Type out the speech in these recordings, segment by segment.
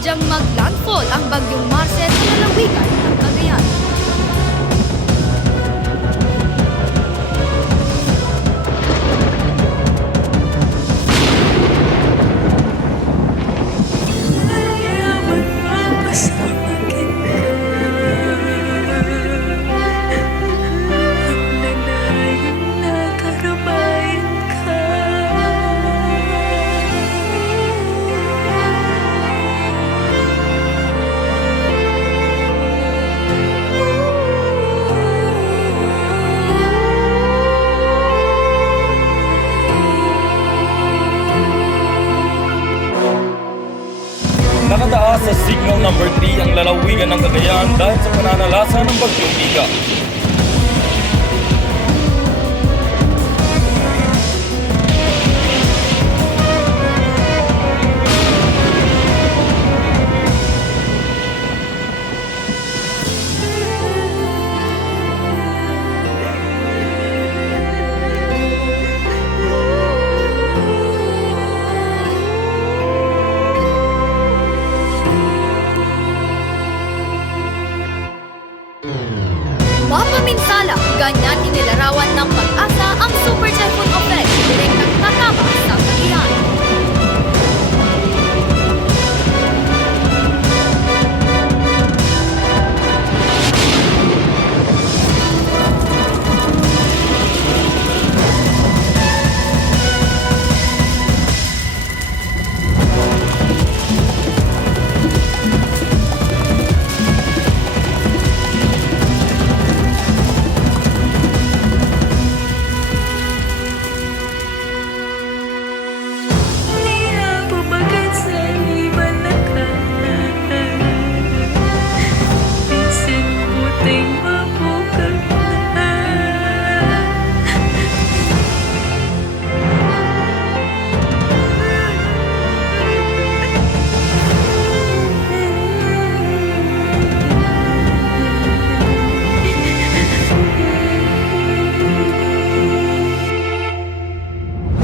sadyang mag-landfall ang bagyong Marcel sa lalawigan ng Cagayan. Nakataas sa signal number 3 ang lalawigan ng Cagayan dahil sa pananalasa ng bagyong Ika. Mapaminsala, ganyan inilarawan ng Pag-asa ang Super Typhoon Ophel, direktang tatama sa Cagayan.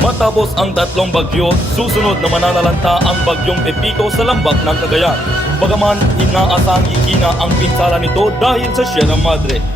Matapos ang tatlong bagyo, susunod na mananalanta ang bagyong Pepito sa lambak ng Cagayan. Bagaman inaasang ikina ang pinsala nito dahil sa Sierra Madre.